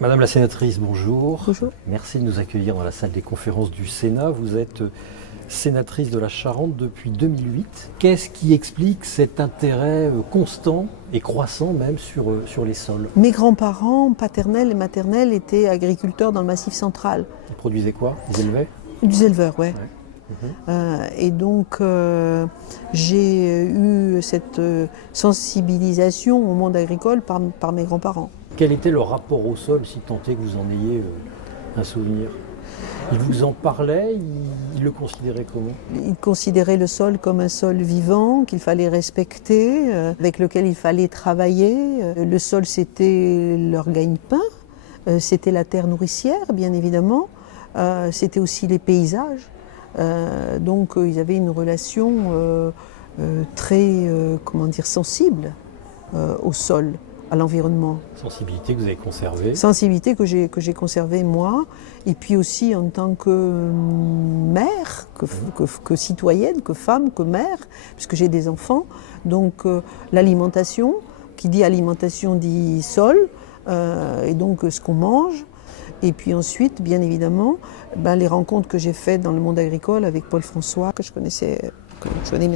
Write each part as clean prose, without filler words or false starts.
Madame la sénatrice, bonjour. Bonjour. Merci de nous accueillir dans la salle des conférences du Sénat. Vous êtes sénatrice de la Charente depuis 2008. Qu'est-ce qui explique cet intérêt constant et croissant même sur les sols? Mes grands-parents, paternels et maternels, étaient agriculteurs dans le Massif central. Ils produisaient quoi? Ils élevaient? Des éleveurs, ouais. Mhm. Et donc, j'ai eu cette sensibilisation au monde agricole par mes grands-parents. Quel était leur rapport au sol, si tant est que vous en ayez un souvenir? Ils vous en parlaient? Ils le considéraient comment? Ils considéraient le sol comme un sol vivant, qu'il fallait respecter, avec lequel il fallait travailler. Le sol, c'était leur gagne-pain, c'était la terre nourricière, bien évidemment, c'était aussi les paysages. Donc, ils avaient une relation très, sensible au sol, à l'environnement. Sensibilité que vous avez conservée. Sensibilité que j'ai conservée moi, et puis aussi en tant que mère, que citoyenne, que femme, que mère, puisque j'ai des enfants. Donc l'alimentation, qui dit alimentation dit sol, et donc ce qu'on mange. Et puis ensuite, bien évidemment, les rencontres que j'ai faites dans le monde agricole avec Paul François, que je connais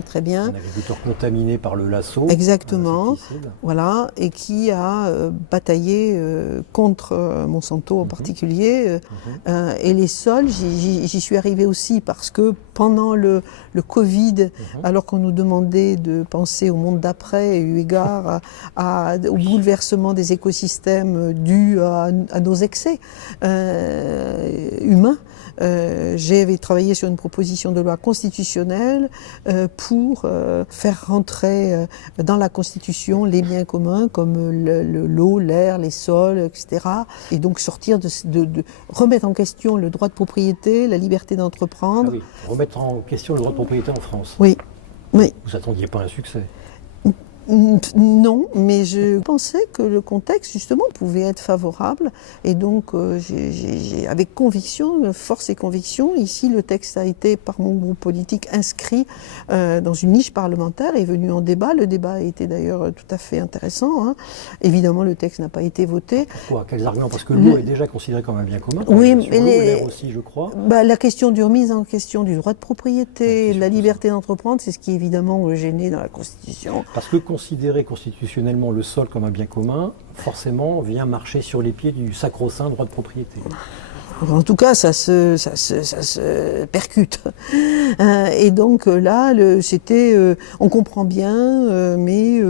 très bien. Un agriculteur contaminé par le lasso. Exactement, voilà, et qui a bataillé contre Monsanto en particulier. Et les sols, j'y suis arrivée aussi parce que pendant le Covid, alors qu'on nous demandait de penser au monde d'après, eu égard au bouleversement des écosystèmes dus à nos excès humains, j'avais travaillé sur une proposition de loi constitutionnelle pour faire rentrer dans la Constitution les biens communs comme l'eau, l'air, les sols, etc. Et donc sortir de remettre en question le droit de propriété, la liberté d'entreprendre. Ah oui, remettre en question le droit de propriété en France. Oui, oui. Vous attendiez pas un succès? Non, mais je pensais que le contexte, justement, pouvait être favorable. Et donc, avec conviction, force et conviction, ici, le texte a été, par mon groupe politique, inscrit dans une niche parlementaire et venu en débat. Le débat a été d'ailleurs tout à fait intéressant. Hein. Évidemment, le texte n'a pas été voté. Pourquoi? Quels arguments? Parce que l'eau est déjà considérée comme un bien commun. Oui, mais l'air aussi, je crois. La question du remise en question du droit de propriété, de la liberté d'entreprendre, c'est ce qui est évidemment gêné dans la Constitution. Parce que considérer constitutionnellement le sol comme un bien commun, forcément, vient marcher sur les pieds du sacro-saint droit de propriété. En tout cas, ça se percute. Et donc là, on comprend bien, mais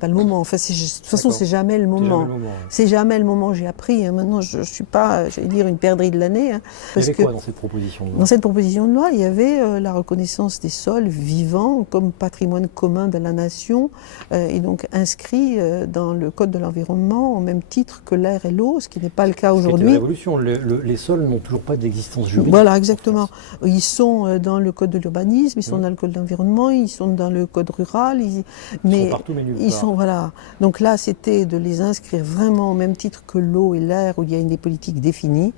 pas le moment. Enfin, de toute façon, c'est jamais le moment. C'est jamais le moment. J'ai appris. Hein, maintenant, je suis pas, j'allais dire, une perdrix de l'année. Hein, il y avait quoi dans cette proposition de loi? Dans cette proposition de loi, il y avait la reconnaissance des sols vivants comme patrimoine commun de la nation, et donc inscrit dans le Code de l'environnement au même titre que l'air et l'eau, ce qui n'est pas le cas aujourd'hui. C'est une révolution. Les sols n'ont toujours pas d'existence juridique. Voilà, exactement. Ils sont dans le code de l'urbanisme, ils sont dans le code de l'environnement, ils sont dans le code rural. Ils sont partout, mais nulle part. Voilà. Donc là, c'était de les inscrire vraiment au même titre que l'eau et l'air, où il y a des politiques définies,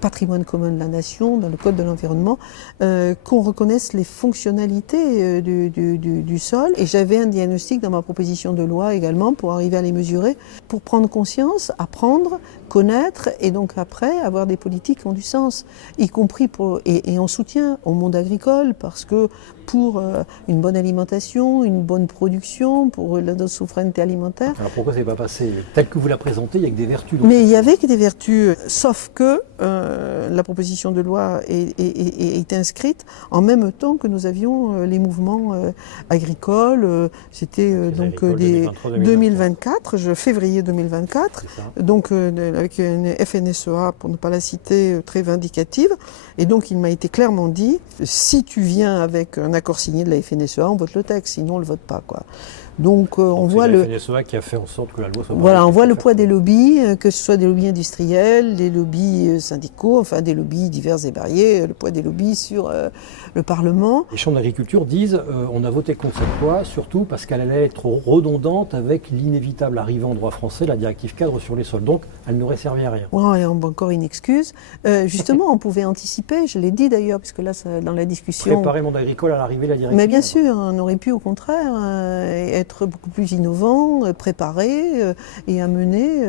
patrimoine commun de la nation, dans le code de l'environnement, qu'on reconnaisse les fonctionnalités du sol. Et j'avais un diagnostic dans ma proposition de loi également pour arriver à les mesurer, pour prendre conscience, apprendre, connaître et donc après avoir des politiques qui ont du sens, y compris et en soutien au monde agricole, parce que pour une bonne alimentation, une bonne production, pour notre souveraineté alimentaire. Alors pourquoi c'est pas passé tel que vous la présentez? Il y a que des vertus. Mais il y avait que des vertus, sauf que la proposition de loi est inscrite en même temps que nous avions les mouvements agricoles. C'était donc 2024, février 2024, donc avec une FNSEA, pour ne pas la citer, très vindicative. Et donc il m'a été clairement dit, si tu viens avec un accord signé de la FNSEA, on vote le texte, sinon on ne le vote pas, quoi. Donc on voit la FNSEA qui a fait en sorte que la loi soit... Voilà, on voit le poids des lobbies, que ce soit des lobbies industriels, des lobbies syndicaux, enfin des lobbies divers et variés, le poids des lobbies sur le Parlement. Les chambres d'agriculture disent on a voté contre cette loi, surtout parce qu'elle allait être redondante avec l'inévitable arrivée en droit français, la directive cadre sur les sols. Donc elle n'aurait servi à rien. Ouais, encore une excuse. Justement, on pouvait anticiper, je l'ai dit d'ailleurs, parce que là, dans la discussion... Préparer le monde agricole à l'arrivée de la directive. Mais bien sûr, on aurait pu au contraire être être beaucoup plus innovants, préparés et amenés,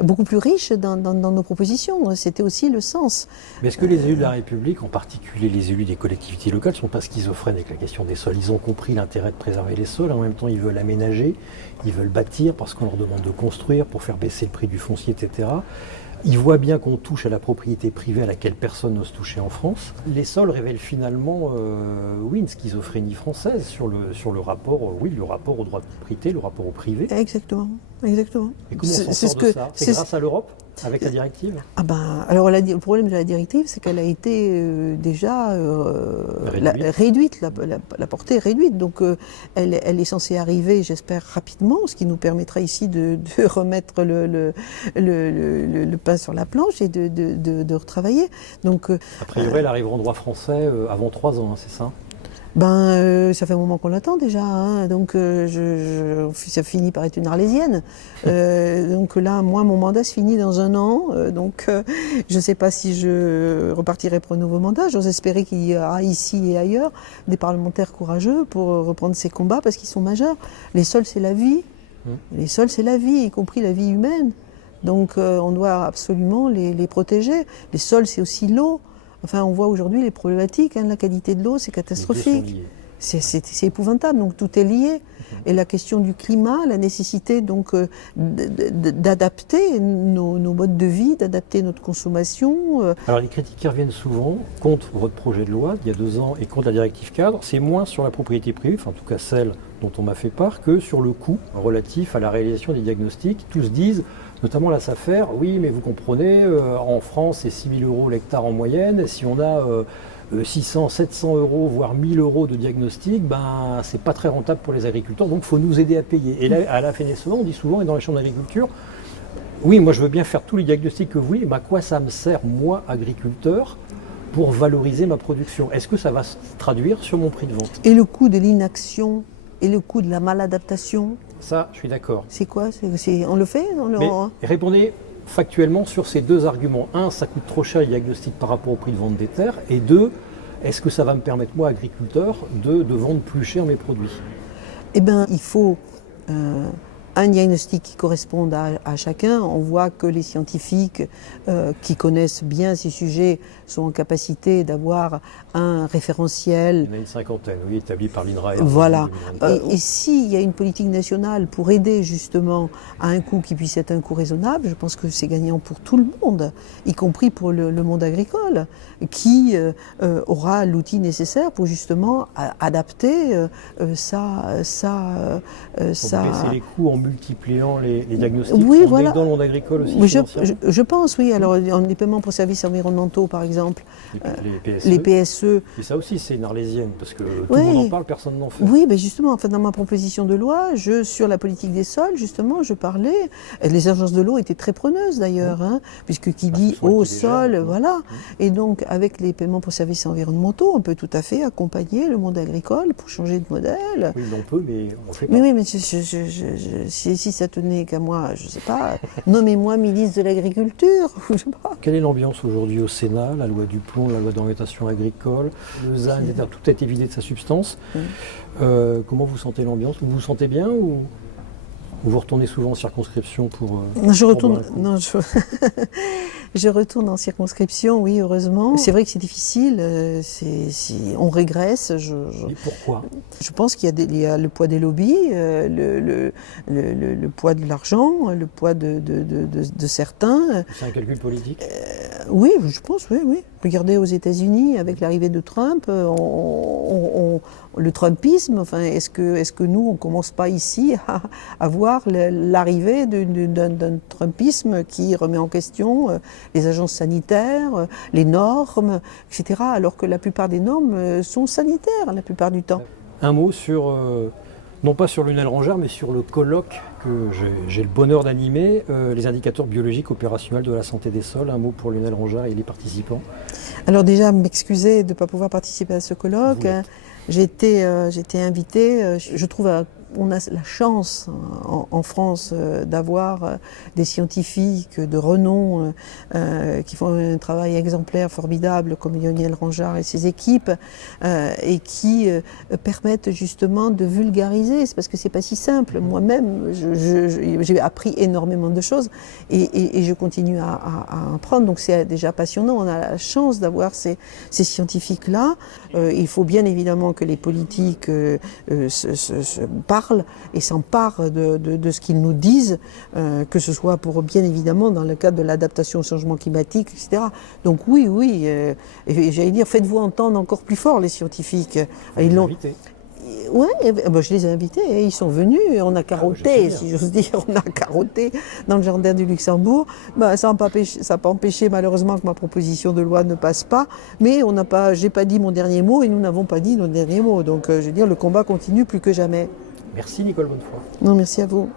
beaucoup plus riches dans nos propositions. C'était aussi le sens. Mais est-ce que les élus de la République, en particulier les élus des collectivités locales, ne sont pas schizophrènes avec la question des sols? Ils ont compris l'intérêt de préserver les sols, en même temps ils veulent aménager, ils veulent bâtir parce qu'on leur demande de construire pour faire baisser le prix du foncier, etc. Ils voient bien qu'on touche à la propriété privée à laquelle personne n'ose toucher en France. Les sols révèlent finalement une schizophrénie française sur le rapport, le rapport au droit de propriété, le rapport au privé. Exactement, exactement. Et comment on s'en sort de ça? C'est grâce à l'Europe, avec la directive? Alors le problème de la directive, c'est qu'elle a été déjà réduite, la portée est réduite. Donc elle est censée arriver, j'espère, rapidement, ce qui nous permettra ici de remettre le pain sur la planche et de retravailler. Donc, a priori, elle arrivera en droit français avant 3 ans, hein, c'est ça? Ça fait un moment qu'on l'attend déjà, hein, donc ça finit par être une arlésienne. Donc là, moi, mon mandat se finit dans 1 an, je ne sais pas si je repartirai pour un nouveau mandat. J'ose espérer qu'il y aura ici et ailleurs des parlementaires courageux pour reprendre ces combats parce qu'ils sont majeurs. Les sols, c'est la vie. Les sols, c'est la vie, y compris la vie humaine. Donc on doit absolument les protéger. Les sols, c'est aussi l'eau. Enfin, on voit aujourd'hui les problématiques, la qualité de l'eau, c'est catastrophique. C'est épouvantable, donc tout est lié. Et la question du climat, la nécessité donc d'adapter nos modes de vie, d'adapter notre consommation. Alors les critiques qui reviennent souvent contre votre projet de loi il y a 2 ans et contre la directive cadre, c'est moins sur la propriété privée, enfin en tout cas celle dont on m'a fait part, que sur le coût relatif à la réalisation des diagnostics. Tous disent, notamment la SAFER, oui mais vous comprenez, en France c'est 6 000 € l'hectare en moyenne, si on a 600, 700 €, voire 1 000 € de diagnostic, c'est pas très rentable pour les agriculteurs, donc il faut nous aider à payer. Et là, à la FNSEA, on dit souvent, et dans les chambres d'agriculture, oui, moi je veux bien faire tous les diagnostics que vous voulez, mais à quoi ça me sert, moi, agriculteur, pour valoriser ma production? Est-ce que ça va se traduire sur mon prix de vente? Et le coût de l'inaction, et le coût de la maladaptation? Ça, je suis d'accord. C'est quoi? On le fait? Mais répondez factuellement sur ces 2 arguments. 1, ça coûte trop cher les diagnostics par rapport au prix de vente des terres. Et 2, est-ce que ça va me permettre, moi, agriculteur, de vendre plus cher mes produits? Eh bien, il faut un diagnostic qui corresponde à chacun. On voit que les scientifiques qui connaissent bien ces sujets sont en capacité d'avoir un référentiel. Il y en a une 50aine, oui, établi par l'INRA. Voilà. Et s'il y a une politique nationale pour aider justement à un coût qui puisse être un coût raisonnable, je pense que c'est gagnant pour tout le monde, y compris pour le monde agricole, qui aura l'outil nécessaire pour justement adapter baisser les coûts en multipliant les diagnostics. Oui, on voilà. est dans le monde agricole aussi. Je pense, oui. Alors, les paiements pour services environnementaux, par exemple, les PSE. Et ça aussi, c'est une arlésienne, parce que tout le monde en parle, personne n'en fait. Oui, mais justement, dans ma proposition de loi, sur la politique des sols, justement, je parlais. Les agences de l'eau étaient très preneuses d'ailleurs, puisque qui dit eau, sol, voilà. Et donc, avec les paiements pour services environnementaux, on peut tout à fait accompagner le monde agricole pour changer de modèle. Oui, on peut, mais on fait pas. Oui, mais si ça tenait qu'à moi, je ne sais pas, nommez-moi ministre de l'Agriculture. Je sais pas. Quelle est l'ambiance aujourd'hui au Sénat? La loi du plomb, la loi d'orientation agricole, le ZAN, etc. Tout a été vidé de sa substance. Comment vous sentez l'ambiance? Vous vous sentez bien ou vous retournez souvent en circonscription pour... Je retourne en circonscription, oui, heureusement. C'est vrai que c'est difficile, on régresse. Et pourquoi? Je pense qu'il y a le poids des lobbies, le poids de l'argent, le poids de certains. C'est un calcul politique? Oui, je pense, oui. Regardez aux États-Unis, avec l'arrivée de Trump, le Trumpisme, est-ce que nous, on ne commence pas ici à voir l'arrivée d'un Trumpisme qui remet en question les agences sanitaires, les normes, etc., alors que la plupart des normes sont sanitaires, la plupart du temps. Un mot sur, non pas sur Lionel Rangère, mais sur le colloque que j'ai le bonheur d'animer, les indicateurs biologiques opérationnels de la santé des sols. Un mot pour Lionel Rangère et les participants. Alors déjà, m'excuser de ne pas pouvoir participer à ce colloque. J'ai été invitée, je trouve on a la chance en France d'avoir des scientifiques de renom qui font un travail exemplaire, formidable, comme Lionel Ranjard et ses équipes, et qui permettent justement de vulgariser. C'est parce que c'est pas si simple. Moi-même, j'ai appris énormément de choses et je continue à apprendre. Donc c'est déjà passionnant. On a la chance d'avoir ces scientifiques-là. Il faut bien évidemment que les politiques se parlent et s'emparent de ce qu'ils nous disent, que ce soit pour bien évidemment dans le cadre de l'adaptation au changement climatique, etc. Donc oui, et j'allais dire, faites-vous entendre encore plus fort les scientifiques. Ils l'ont. Oui, je les ai invités et ils sont venus, on a carotté, si j'ose dire, on a carotté dans le jardin du Luxembourg. Ça n'a pas empêché malheureusement que ma proposition de loi ne passe pas, mais j'ai pas dit mon dernier mot et nous n'avons pas dit notre dernier mot. Donc je veux dire, le combat continue plus que jamais. Merci Nicole Bonnefoy. Non, merci à vous.